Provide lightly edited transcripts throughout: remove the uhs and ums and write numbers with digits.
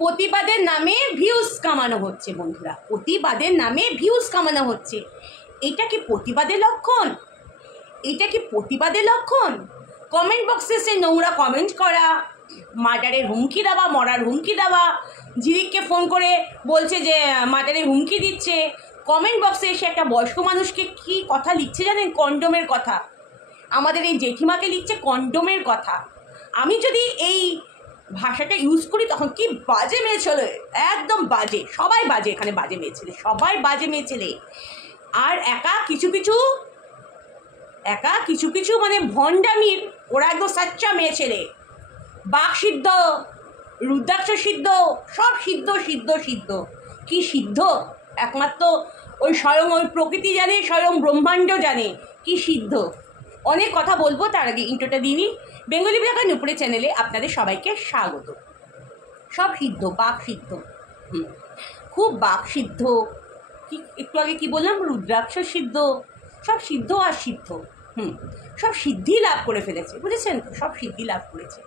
প্রতিবাদের নামে ভিউজ কামানো হচ্ছে বন্ধুরা, প্রতিবাদের নামে ভিউজ কামানো হচ্ছে। এটা কি প্রতিবাদের লক্ষণ? এটা কি প্রতিবাদের লক্ষণ? কমেন্ট বক্সে সে নোংরা কমেন্ট করা, মার্ডারের হুমকি দেওয়া, মরার হুমকি দেওয়া, ঝিলিককে ফোন করে বলছে যে মার্ডারের হুমকি দিচ্ছে। কমেন্ট বক্সে এসে একটা বয়স্ক মানুষকে কি কথা লিখছে জানেন? কন্ডোমের কথা। আমাদের এই জেঠিমাকে লিখছে কন্ডোমের কথা। আমি যদি এই ভাষাটা ইউজ করি তখন কি বাজে মেয়ে ছেলে, একদম বাজে। সবাই বাজে, এখানে বাজে মেয়ে ছেলে, সবাই বাজে মেয়ে ছেলে। আর একা কিছু কিছু মানে ভণ্ডামির, ওরা একদম সাচ্চা মেয়ে ছেলে। বাঘ সিদ্ধ, রুদ্রাক্ষ সিদ্ধ, সব সিদ্ধ সিদ্ধ সিদ্ধ। কি সিদ্ধ? একমাত্র ওই স্বয়ং ওই প্রকৃতি জানে, স্বয়ং ব্রহ্মাণ্ড জানে কি সিদ্ধ। অনেক কথা বলবো, তার আগে ইন্ট্রোটা দিইনি। বেঙ্গলি ব্লগার নুপুরে চ্যানেলে আপনাদের সবাইকে স্বাগত। সব সিদ্ধ, বাঘ সিদ্ধ, খুব বাঘ সিদ্ধ। কি একটু আগে কি বললাম? রুদ্রাক্ষ সিদ্ধ, সব সিদ্ধ আর সিদ্ধ। সব সিদ্ধি লাভ করে ফেলেছে, বুঝেছেন তো? সব সিদ্ধি লাভ করেছে।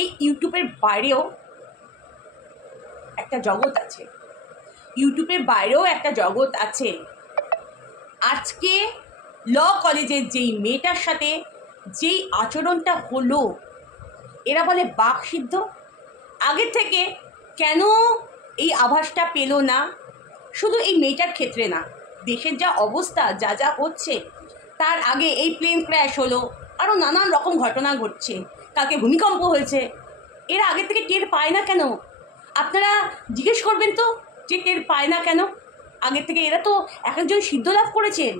এই ইউটিউবের বাইরেও একটা জগৎ আছে, ইউটিউবের বাইরেও একটা জগৎ আছে। আজকে ল কলেজের যেই মেয়েটার সাথে যেই আচরণটা হলো, এরা বলে বাঘ সিদ্ধ। আগের থেকে কেন এই আভাসটা পেল না? শুধু এই মেয়েটার ক্ষেত্রে না, দেশের যা অবস্থা, যা যা হচ্ছে, তার আগে এই প্লেন ক্র্যাশ হলো, আরও নানান রকম ঘটনা ঘটছে, কালকে ভূমিকম্প হয়েছে। এরা আগে থেকে টের পায় না কেন? আপনারা জিজ্ঞেস করবেন তো, যে টের পায় না কেন আগের থেকে? এরা তো এক একজন সিদ্ধ লাভ করেছেন,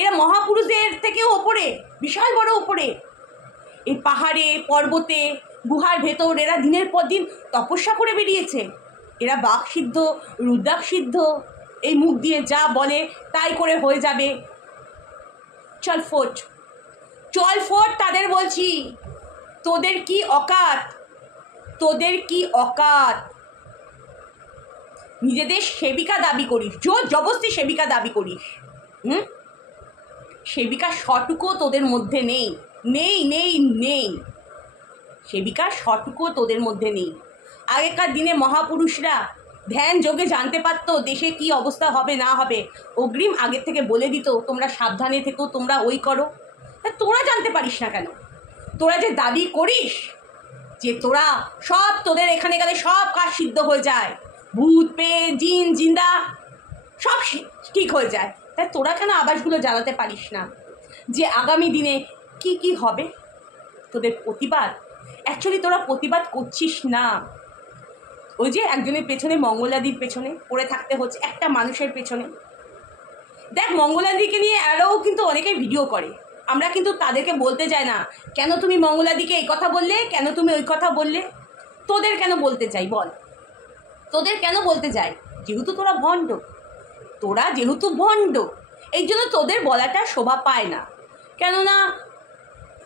এরা মহাপুরুষদের থেকেও ওপরে, বিশাল বড় ওপরে। এই পাহাড়ে পর্বতে গুহার ভেতর এরা দিনের পর দিন তপস্যা করে বেরিয়েছে। এরা বাঘ সিদ্ধ, রুদ্রাক্ষ সিদ্ধ, এই মুখ দিয়ে যা বলে তাই করে হয়ে যাবে। চল ফোট তাদের বলছি। তোদের কি অকাত? তোদের কি অকাত? নিজেদের সেবিকা দাবি করিস, জোর জবরদস্তি সেবিকা দাবি করিস। সেবিকা সটুকুও তোদের মধ্যে নেই, নেই নেই নেই। সেবিকা সটুকুও তোদের মধ্যে নেই। আগেকার দিনে মহাপুরুষরা ধ্যান যোগে জানতে পারতো দেশে কি অবস্থা হবে না হবে, অগ্রিম আগের থেকে বলে দিত তোমরা সাবধানে থেকো, তোমরা ওই করো। তোরা জানতে পারিস না কেন? তোরা যে দাবি করিস যে তোরা সব, তোদের এখানে গেলে সব কাজ সিদ্ধ হয়ে যায়, ভূত পেয়ে জিন জিন্দা সব ঠিক হয়ে যায়, তাই তোরা কেন আবাসগুলো জ্বালাতে পারিস না যে আগামী দিনে কি কি হবে? তোদের প্রতিবাদ, অ্যাকচুয়ালি তোরা প্রতিবাদ করছিস না। ওই যে একজনের পেছনে, মঙ্গলাদির পেছনে পড়ে থাকতে হচ্ছে, একটা মানুষের পেছনে। দেখ, মঙ্গলাদিকে নিয়ে আরও কিন্তু অনেকেই ভিডিও করে, আমরা কিন্তু তাদেরকে বলতে যাই না কেন তুমি মঙ্গলাদিকে এই কথা বললে, কেন তুমি ওই কথা বললে। তোদের কেন বলতে চাই বল? তোদের কেন বলতে চাই? যেহেতু তোরা ভণ্ড, তোরা যেহেতু ভণ্ড, এই জন্য তোদের বলাটা শোভা পায় না। কেননা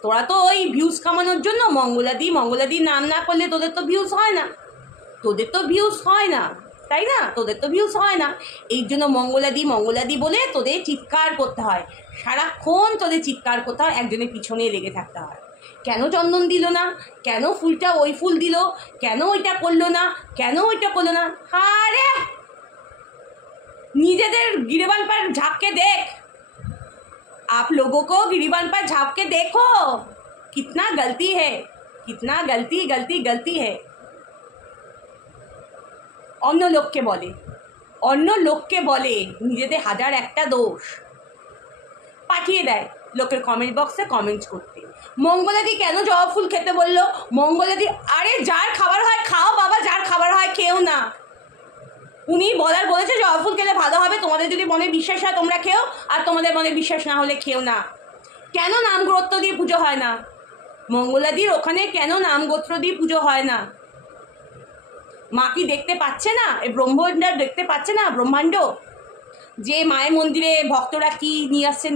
তোরা তো ওই ভিউজ কামানোর জন্য মঙ্গলাদি নাম না করলে তোদের তো ভিউজ হয় না, তাই না? তোদের তো ভিউজ হয় না, এই জন্য মঙ্গলাদি বলে তোদের চিৎকার করতে হয়, সারাক্ষণ তোদের চিৎকার করতে হয়, একজনের পিছনে লেগে থাকতে হয়। কেন চন্দন দিল না, কেন ফুলটা ওই ফুল দিল, কেন ওইটা করলো না, কেন ওইটা করলো না। আরে নিজেদের गिरबान पर झाँक के देख, आप लोगों को गिरबान पर झाँक के देखो, कितना गलती है, कितना गलती है। অন্য লোককে বলে নিজেদের হাজার একটা দোষ পাঠিয়ে দেয় লোকের কমেন্ট বক্সে কমেন্ট করতে। মঙ্গলাদি কেন জবা ফুল খেতে বললো? মঙ্গলাদি, আরে যার খাবার হয় খাও বাবা, যার খাবার হয় খেও না। উনি বলেছে জবা ফুল খেলে ভালো হবে, তোমাদের যদি মনে বিশ্বাস হয় তোমরা খেও, আর তোমাদের মনে বিশ্বাস না হলে খেও না। কেন নাম গোত্র দিয়ে পুজো হয় না? মঙ্গলাদির ওখানে কেন নাম গোত্র দিয়ে পুজো হয় না? মা কি দেখতে পাচ্ছে না? এই ব্রহ্মাণ্ড দেখতে পাচ্ছে না? ব্রহ্মাণ্ড যে মায়ের মন্দিরে ভক্তরা কি নিয়ে আসছে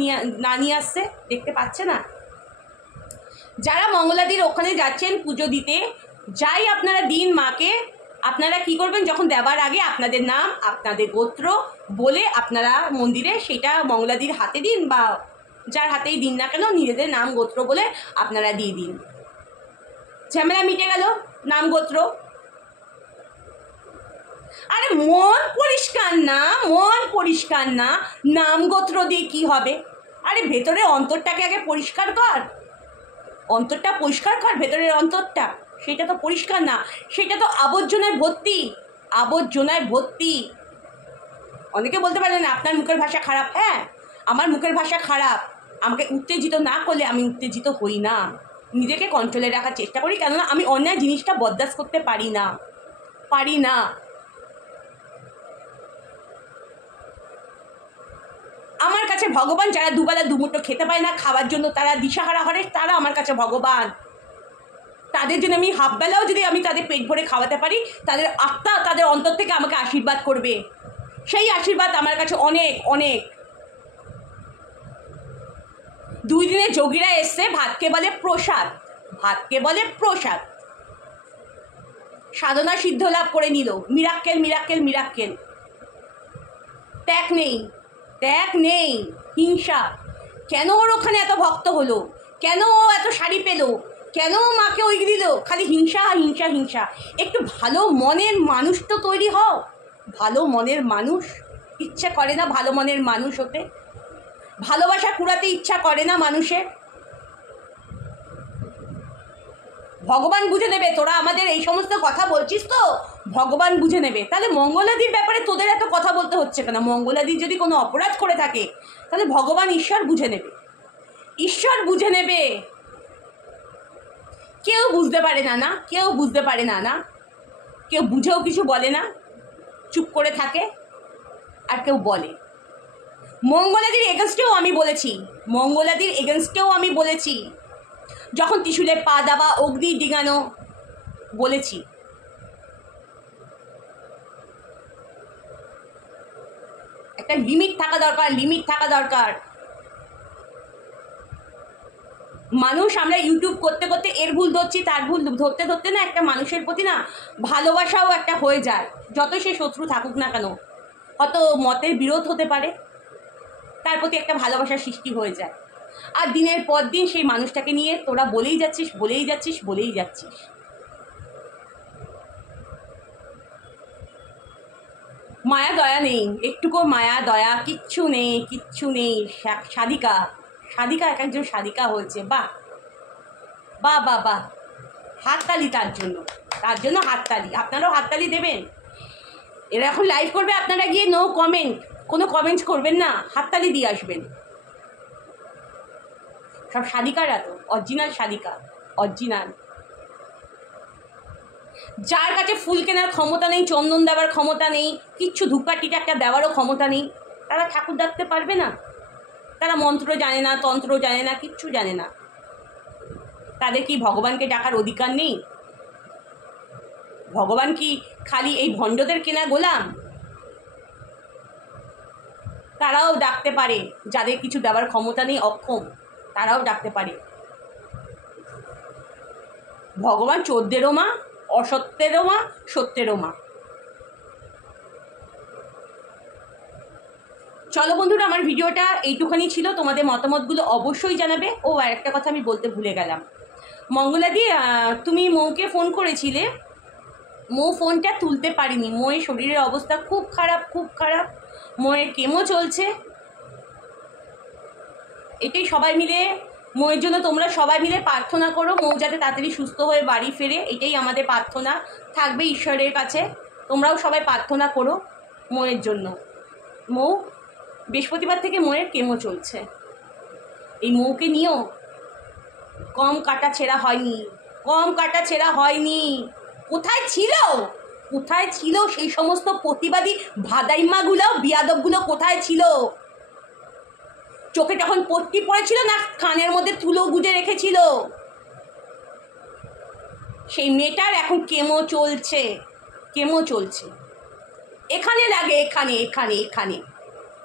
না নিয়ে আসছে দেখতে পাচ্ছে না? যারা মঙ্গলাদির ওখানে যাচ্ছেন পুজো দিতে, যাই আপনারা দিন মাকে, আপনারা কি করবেন? যখন দেওয়ার আগে আপনাদের নাম, আপনাদের গোত্র বলে আপনারা মন্দিরে সেটা মঙ্গলাদির হাতে দিন, বা যার হাতেই দিন না কেন, নিজেদের নাম গোত্র বলে আপনারা দিয়ে দিন। ঝামেলা মিটে গেল, নাম গোত্র। আরে মন পরিষ্কার না, মন পরিষ্কার না, নাম গোত্র দিয়ে কি হবে? আরে ভেতরে অন্তরটাকে আগে পরিষ্কার কর, অন্তরটা পরিষ্কার কর, ভেতরের অন্তরটা, সেটা তো পরিষ্কার না, সেটা তো আবর্জনায় ভর্তি, আবর্জনায় ভর্তি। অনেকে বলতে পারেন আপনার মুখের ভাষা খারাপ। হ্যাঁ, আমার মুখের ভাষা খারাপ, আমাকে উত্তেজিত না করলে আমি উত্তেজিত হই না, নিজেকে কন্ট্রোলে রাখার চেষ্টা করি, কেননা আমি অন্যায় জিনিসটা বরদাস্ত করতে পারি না, পারি না। আমার কাছে ভগবান যারা দুবেলা দুমুঠো খেতে পায় না, খাওয়ার জন্য তারা দিশাহারা হরে, তারা আমার কাছে ভগবান। তাদের জন্য আমি হাফবেলাও যদি আমি তাদের পেট ভরে খাওয়াতে পারি, তাদের আত্মা তাদের অন্তর থেকে আমাকে আশীর্বাদ করবে, সেই আশীর্বাদ আমার কাছে অনেক অনেক। 2 দিনে যোগীরা এসছে, ভাতকে বলে প্রসাদ, ভাতকে বলে প্রসাদ। সাধনা সিদ্ধ লাভ করে নিল, মিরাক্কেল মিরাক্কেল মিরাক্কেল। ত্যাগ নেই, ত্যাগ নেই, হিংসা। কেন ওর ওখানে এত ভক্ত হলো, কেন ও এত শাড়ি পেলো, কেন মাকে ওই দিল, খালি হিংসা হিংসা হিংসা। একটু ভালো মনের মানুষ তো তৈরি হও, ভালো মনের মানুষ। ইচ্ছা করে না ভালো মনের মানুষ হতে? ভালোবাসা কুড়াতে ইচ্ছা করে না মানুষের? ভগবান বুঝে নেবে, তোরা আমাদের এই সমস্ত কথা বলছিস তো, ভগবান বুঝে নেবে। তাহলে মঙ্গলাদির ব্যাপারে তোদের এত কথা বলতে হচ্ছে কেন? মঙ্গলাদি যদি কোনো অপরাধ করে থাকে, তাহলে ভগবান ঈশ্বর বুঝে নেবে, ঈশ্বর বুঝে নেবে। কেউ বুঝতে পারে না, না কেউ বুঝতে পারে না, না কেউ বুঝেও কিছু বলে না, চুপ করে থাকে, আর কেউ বলে। মঙ্গলাদির এগেনস্টেও আমি বলেছি, মঙ্গলাদির এগেনস্টেও আমি বলেছি, যখন ত্রিশূলে পা দাবা, অগ্নি ডিঙানো, বলেছি। একটা লিমিট থাকা দরকার, লিমিট থাকা দরকার। মানুষ আমরা ইউটিউব করতে করতে এর ভুল ধরছি, তার ভুল ধরতে ধরতে না একটা মানুষের প্রতি না ভালোবাসাও একটা হয়ে যায়, যত সে শত্রু থাকুক না কেন, হয়তো মতের বিরোধ হতে পারে, তার প্রতি একটা ভালোবাসার সৃষ্টি হয়ে যায়। আর দিনের পর দিন সেই মানুষটাকে নিয়ে তোরা বলেই যাচ্ছিস, বলেই যাচ্ছিস, বলেই যাচ্ছিস। মায়া দয়া নেই, একটুকু মায়া দয়া কিচ্ছু নেই, কিচ্ছু নেই। সাধিকা, সাধিকা এক একজন সাধিকা হয়েছে, বাহ বাহ বাহ বাহ, হাততালি তার জন্য, তার জন্য হাততালি। আপনারাও হাততালি দেবেন। এরা এখন লাইভ করবে, আপনারা গিয়ে নো কমেন্ট, কোনো কমেন্টস করবেন না, হাততালি দিয়ে আসবেন। সব সাধিকারা তো অরিজিনাল সাধিকা, অরিজিনাল। যার কাছে ফুল কেনার ক্ষমতা নেই, চন্দন দেওয়ার ক্ষমতা নেই, কিচ্ছু ধূপকাঠিটা একটা দেওয়ারও ক্ষমতা নেই, তারা ঠাকুর ডাকতে পারবে না? তারা মন্ত্র জানে না, তন্ত্র জানে না, কিচ্ছু জানে না, তাদের কি ভগবানকে ডাকার অধিকার নেই? ভগবান কি খালি এই ভণ্ডদের কেনা গোলাম? তারাও ডাকতে পারে, যাদের কিছু দেওয়ার ক্ষমতা নেই, অক্ষম, তারাও ডাকতে পারে। ভগবান চোদ্দেরও মা, অসত্যেরও মা, সত্যেরও মা। চলো বন্ধুরা, আমার ভিডিওটা এইটুখানি ছিল। তোমাদের মতামতগুলো অবশ্যই জানাবে। ও আর একটা কথা আমি বলতে ভুলে গেলাম, মঙ্গলাদি, তুমি মৌকে ফোন করেছিলে, মৌ ফোনটা তুলতে পারিনি। মৌয়ের শরীরের অবস্থা খুব খারাপ, খুব খারাপ, মৌয়ের কেমো চলছে। এটাই সবাই মিলে, মৌয়ের জন্য তোমরা সবাই মিলে প্রার্থনা করো, মৌ যাতে তাড়াতাড়ি সুস্থ হয়ে বাড়ি ফেরে, এটাই আমাদের প্রার্থনা থাকবে ঈশ্বরের কাছে। তোমরাও সবাই প্রার্থনা করো মৌয়ের জন্য। মৌ বৃহস্পতিবার থেকে মৌয়ের কেমো চলছে, এই মৌকে নিয়েও কম কাটা ছেঁড়া হয়নি, কম কাটা ছেঁড়া হয়নি। কোথায় ছিল, কোথায় ছিল সেই সমস্ত প্রতিবাদী ভাদাইমাগুলো, বিয়াদবগুলো কোথায় ছিল? চোখে তখন পট্টি পড়েছিল না কানের মধ্যে তুলো গুঁজে রেখেছিল? সেই মেয়েটার এখন কেমো চলছে, কেমো চলছে। এখানে লাগে, এখানে এখানে এখানে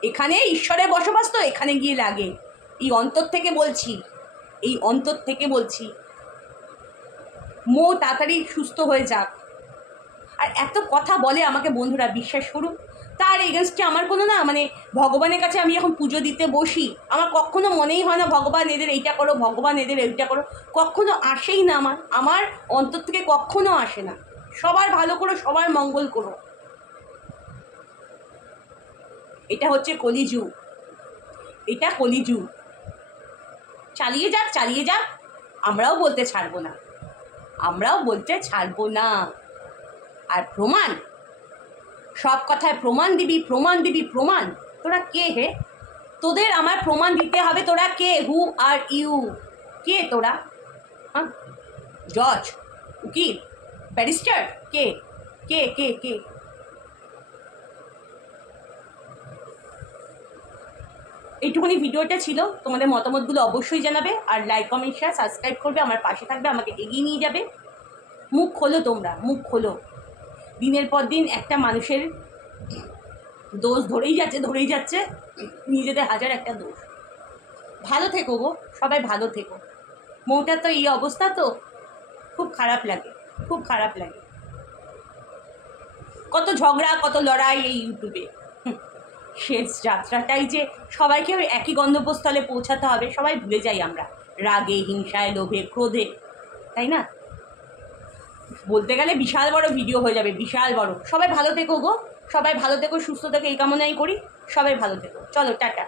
এখানে ঈশ্বরের বসবাস তো, এখানে গিয়ে লাগে। এই অন্তর থেকে বলছি, এই অন্তর থেকে বলছি, মৌ তাড়াতাড়ি সুস্থ হয়ে যাক। আর এত কথা বলে আমাকে বন্ধুরা, বিশ্বাস করুন, তার এগেনস্টে আমার কোনো না, মানে ভগবানের কাছে আমি যখন পুজো দিতে বসি, আমার কখনো মনেই হয় না ভগবান এদের এইটা করো, ভগবান এদের এইটা করো, কখনো আসেই না। আমার অন্তর থেকে কখনো আসে না। সবার ভালো করো, সবার মঙ্গল করো। এটা হচ্ছে কলিযুগ, এটা কলিযুগ। চালিয়ে যাক, চালিয়ে যাক, আমরাও বলতে ছাড়বো না, আমরাও বলতে ছাড়বো না। আর প্রমাণ, সব কথায় প্রমাণ দিবি, প্রমাণ দিবি, প্রমাণ। তোরা কে হে? তোদের আমার প্রমাণ দিতে হবে। তোরা কে? হু আর ইউ? কে তোরা? হ্যাঁ, জজ, উকিল, ব্যারিস্টার? কে কে কে কে? এইটুকুনি ভিডিওটা ছিল। তোমাদের মতামতগুলো অবশ্যই জানাবে, আর লাইক, কমেন্ট, শেয়ার, সাবস্ক্রাইব করবে, আমার পাশে থাকবে, আমাকে এগিয়ে নিয়ে যাবে। মুখ খোলো তোমরা, মুখ খোলো। দিনের পর দিন একটা মানুষের দোষ ধরেই যাচ্ছে, ধরেই যাচ্ছে, নিজেদের হাজার একটা দোষ। ভালো থেকো গো, সবাই ভালো থেকো। মৌটার তো এই অবস্থা, তো খুব খারাপ লাগে, খুব খারাপ লাগে। কত ঝগড়া, কত লড়াই এই ইউটিউবে। শেষ যাত্রাটাই যে সবাইকে ওই একই গন্তব্যস্থলে পৌঁছাতে হবে, সবাই ভুলে যাই আমরা রাগে, হিংসায়, লোভে, ক্রোধে, তাই না? বলতে গেলে বিশাল বড় ভিডিও হয়ে যাবে, বিশাল বড়। সবাই ভালো থেকো গো, সবাই ভালো থেকো, সুস্থ থেকো, এই কামনাই করি। সবাই ভালো থেকো, চলো টাটা।